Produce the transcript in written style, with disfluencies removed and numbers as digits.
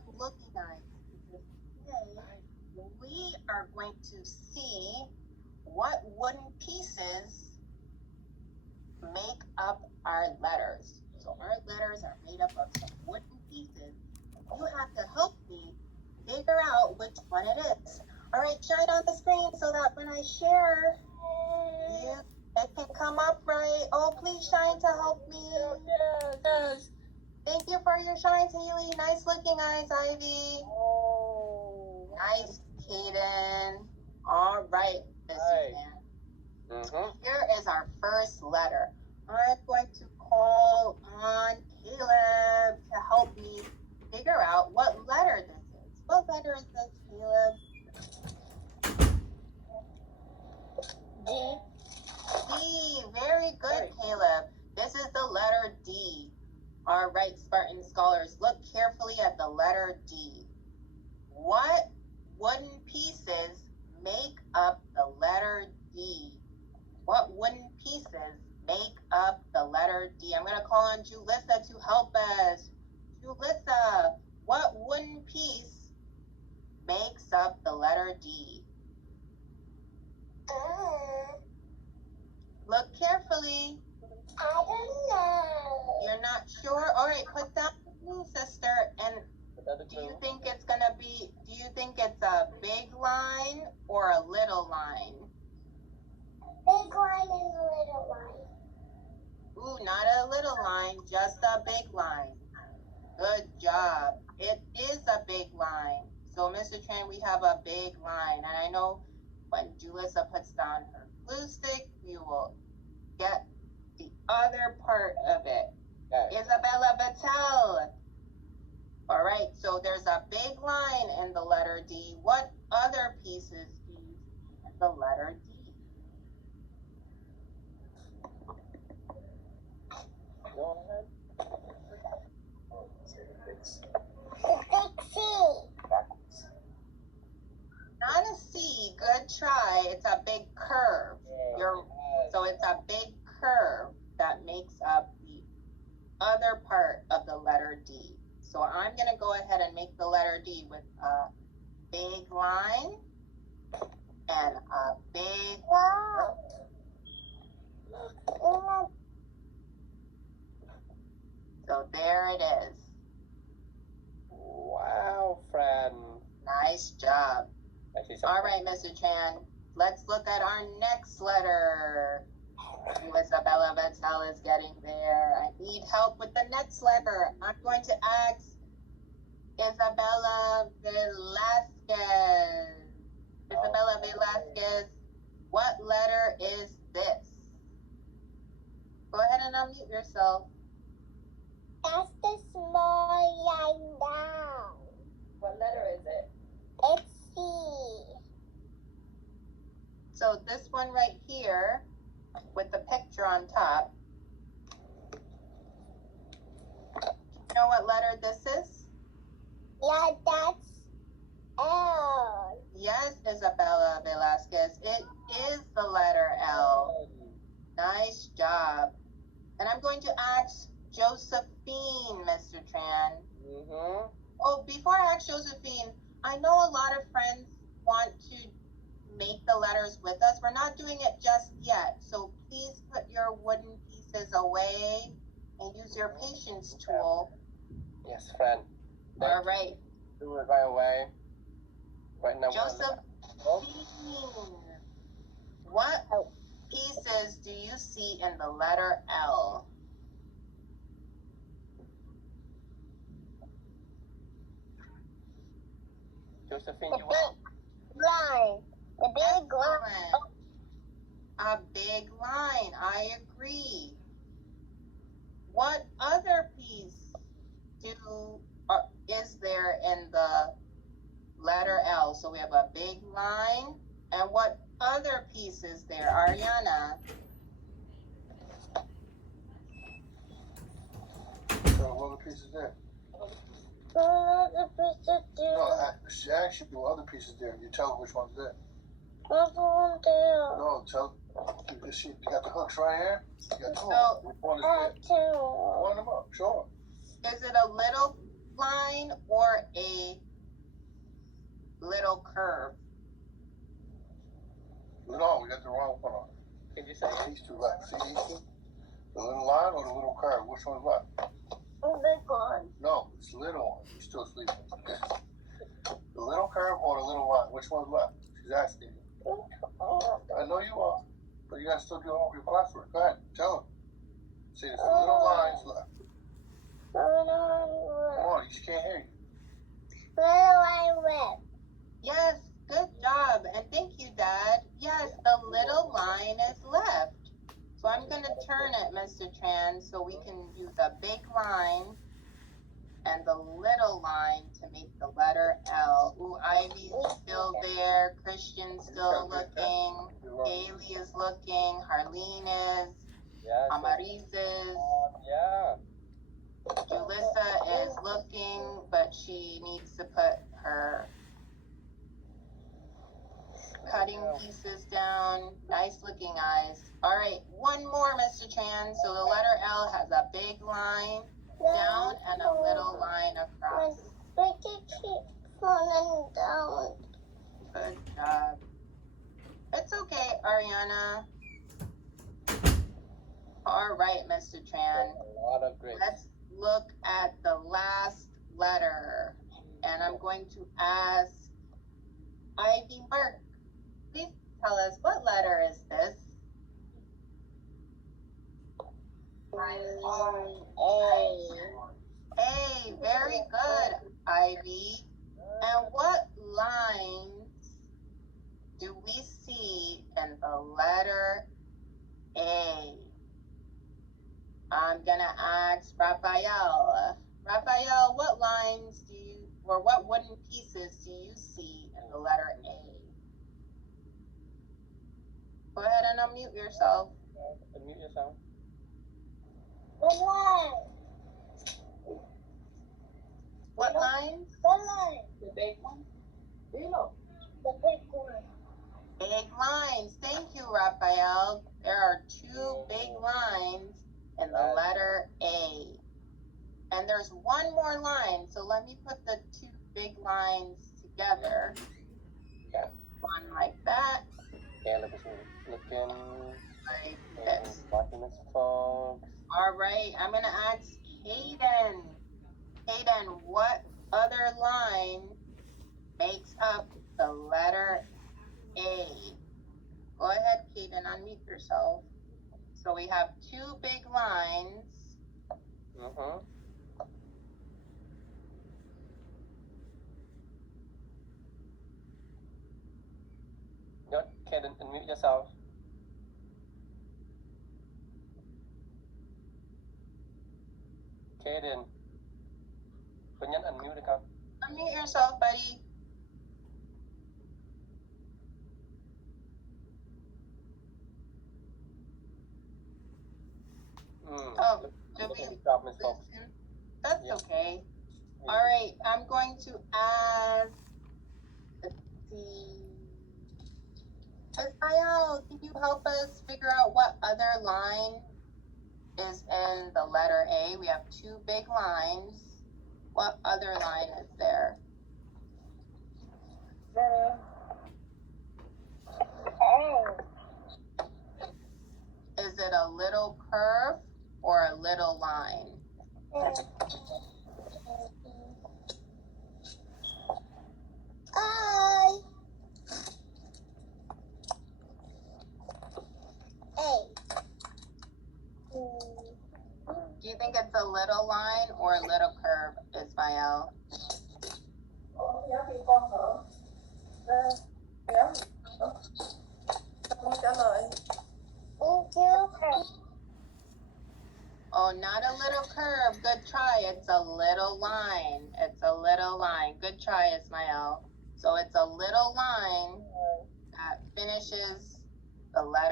up, looking eyes. Today, we are going to see what wooden pieces make up our letters. So our letters are made up of some wooden pieces. You have to help me figure out which one it is. All right, shine on the screen so that when I share, it can come up right. Oh, please shine to help me. Yes. Thank you for your shines, Haley. Nice looking eyes, Ivy. Oh. Nice, Kaden. All right, Mrs. Ann. Here is our first letter. I'm going to call on Caleb to help me figure out what letter this is. What letter is this, Caleb? D. D. Very good, Caleb. This is the letter D. All right, Spartan scholars, look carefully at the letter D. What wooden pieces make up the letter D? What wooden pieces make up the letter D? I'm going to call on Julissa to help us. Julissa, what wooden piece makes up the letter D? Look carefully. I don't know. You're not sure? All right, put down the blue, sister. And do you think it's a big line or a little line? Big line and a little line. Ooh, not a little line, just a big line. Good job. It is a big line. So, Mr. Tran, we have a big line. And I know when Julissa puts down her glue stick, we will get the other part of it. Okay. Isabella Battelle. All right, so there's a big line in the letter D. What other pieces do you see in the letter D? Go ahead. The big C. Not a C. Good try. It's a big curve. So it's a big curve that makes up the other part of the letter D. So I'm going to go ahead and make the letter D with a big line and a big curve. So there it is. Wow, friend. Nice job. All right, Mr. Chan. Let's look at our next letter. Isabella Battelle is getting there. I need help with the next letter. I'm going to ask Isabella Velasquez. Isabella Velasquez, what letter is this? Go ahead and unmute yourself. That's the small line down. What letter is it? It's C. So this one right here with the picture on top. Do you know what letter this is? Yeah, that's L. Yes, Isabella Velasquez. It is the letter L. Nice job. And I'm going to ask Josephine, Mr. Tran. Oh, before I ask Josephine, I know a lot of friends want to make the letters with us. We're not doing it just yet. So please put your wooden pieces away and use your patience tool. Yes, friend. All right. Do it right away. Right now. Josephine, what pieces do you see in the letter L? Josephine, The big line. A big line. I agree. What other piece is there in the letter L? So we have a big line. And what other piece is there? Ariana? So what other piece is there? No, she asked you what other pieces there. You tell her which one's there. What's one there? No, tell. You got the hooks right here. You got two. So, Which one is there? Two. Line them up. Show her. Is it a little line or a little curve? No, we got the wrong one on. Can you say it? These two left. See these two? The little line or the little curve? Which one's left? Big one. No, it's the little one. You're still sleeping. The little curve or the little line? Which one's left? She's asking you. I know you are, but you gotta still do all your classwork. Go ahead, tell him. See, there's the little lines left. Come on, you just can't hear you. Little line left. Yes, good job. And thank you, Dad. Yes, the little line is left. So I'm going to turn it, Mr. Tran, so we can do the big line and the little line to make the letter L. Ooh, Ivy's still there. Christian's still looking. Haley is looking. Harleen is. Yeah. Amaris is. Yeah. Julissa is looking, but she needs to put her cutting pieces down. Nice looking eyes. All right, one more, Mr. Tran. So the letter L has a big line down and a little line across. We can keep falling down. Good job. It's okay, Ariana. All right, Mr. Tran. A lot of great. Let's look at the last letter. And I'm going to ask Ivy Mark, please tell us, what letter is this? A, very good, Ivy. And what lines do we see in the letter A? I'm gonna ask Raphael. Raphael, what lines do you, or what wooden pieces do you see in the letter A? Go ahead and unmute yourself. Unmute yourself. The line. What lines? The line. The big one? You know. The big one. Big lines. Thank you, Raphael. There are two big lines in the letter A. And there's one more line, so let me put the two big lines together. Yeah. One like that, Caleb is looking. like this. Watching his folks. All right, I'm gonna ask Hayden. Hayden, what other line makes up the letter A? Go ahead, Hayden, unmute yourself. So we have two big lines. Mm-hmm. Good. Kaden, unmute yourself. Kaden. คุณยัน unmute นะครับ Unmute yourself, buddy. Oh, did we drop his folks. lose him? That's Yeah. okay. All right, I'm going to ask, let's see. Ismael, can you help us figure out what other line is in the letter A? We have two big lines. What other line is there? Is it a little curve or a little line? Do you think it's a little line or a little curve, Ismael? Dạ thì con hả? Dạ. Con trả lời. Oh, not a little curve. Good try. It's a little line. It's a little line. Good try, Ismael. So it's a little line that finishes the letter